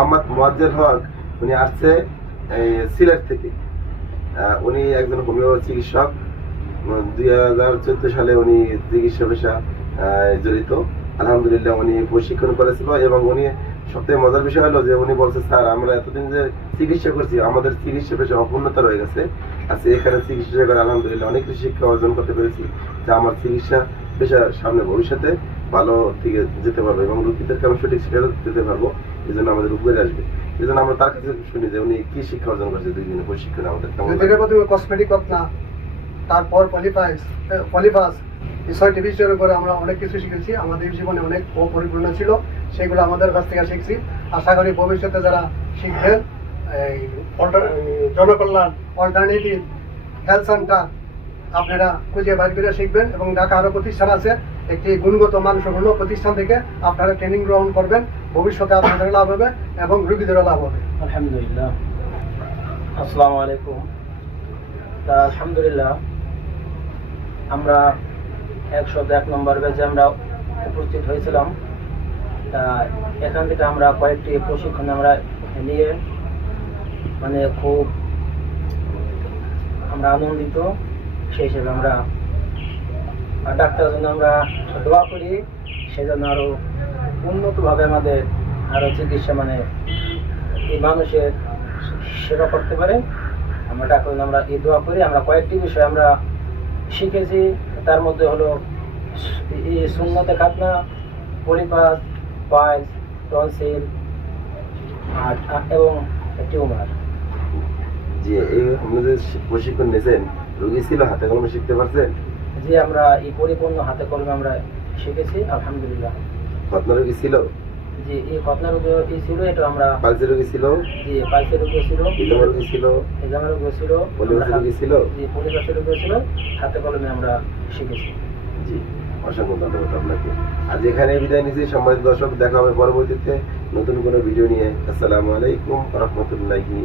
মোহাম্মদ মোয়াজ্জের হক, উনি আসছে, এই সিলেট থেকে। উনি একজন হোমিও চিকিৎসক। দুই হাজার চোদ্দ সালে উনি চিকিৎসা পেশা জড়িত। আলহামদুলিল্লাহ উনি প্রশিক্ষণ করেছিল এবং উনি সবথেকে মজার বিষয় হলো যে উনি বলছে, স্যার, আমরা এতদিন যে চিকিৎসা করছি, আমাদের চিকিৎসা পেশা অপূর্ণতা রয়ে গেছে। আজকে এখানে চিকিৎসা করে আলহামদুলিল্লাহ অনেক কিছু শিক্ষা অর্জন করতে পেরেছি, যে আমার চিকিৎসা পেশা সামনে ভবিষ্যতে ভালো দিকে যেতে পারব এবং রুগীদেরকে আমি সঠিক শিক্ষা দিতে পারব। এই জন্য আমাদের উপরে আসবে। এই জন্য আমরা তার কাছে শুনি যে উনি কি শিক্ষা অর্জন করছে দুই দিনের প্রশিক্ষণে আমাদের কেমন কসমেটিক রত্না তারপর পলিফাইস পলিফাস এই ছয়টি বিষয়ের উপরে আমরা অনেক কিছু শিখেছি। আমাদের জীবনে অনেক অপরিপূর্ণ ছিল সেগুলো আমাদের কাছ থেকে শিখছি। আশা করি ভবিষ্যতে যারা শিখবেন জনকল্যাণ। অল্টারনেটিভ হেলথ সেন্টার আপনারা খুঁজে বাইর করে শিখবেন এবং ঢাকা আরও প্রতিষ্ঠান আছে, একটি গুণগত মানসম্পন্ন প্রতিষ্ঠান থেকে আপনারা ট্রেনিং গ্রহণ করবেন। ভবিষ্যতে আপনাদের লাভ হবে এবং রোগীদেরও লাভ হবে। আলহামদুলিল্লাহ। আসসালামু আলাইকুম। তা আলহামদুলিল্লাহ, আমরা একশো এক নম্বর ব্যাচে আমরা উপস্থিত হয়েছিলাম। তা এখান থেকে আমরা কয়েকটি প্রশিক্ষণ আমরা নিয়ে মানে খুব আমরা আনন্দিত। সেই হিসেবে আমরা ডাক্তারের জন্য আমরা দোয়া করি সেজন্য আরও উন্নতভাবে আমাদের আরও চিকিৎসা মানে এই মানুষের সেবা করতে পারে। আমরা ডাক্তার আমরা এই দোয়া করি। আমরা কয়েকটি বিষয় আমরা শিখেছি। তার মধ্যে হলো এই শূন্যতে খাতনা পরিপাস পাইলস টনসিল এবং টিউমার যে এই আপনি যে প্রশিক্ষণ নিয়েছেন রোগী ছিল হাতে কলমে শিখতে পারছেন যে আমরা এই পরিপূর্ণ হাতে কলমে আমরা শিখেছি আলহামদুলিল্লাহ। ঘটনা রোগী ছিল? যে এই রোগ ছিল এটা আমরা পালসের রোগী ছিল? রোগ ছিল। রোগী ছিল? রোগ ছিল। রোগী ছিল? রোগ ছিল। হাতে কলমে আমরা শিখেছি। জি অসংখ্য ধন্যবাদ আপনাকে। আজ এখানে বিদায় নিচ্ছি। সম্মানিত দর্শক দেখা হবে পরবর্তীতে নতুন কোনো ভিডিও নিয়ে। আসসালামু আলাইকুম রহমতুল্লাহি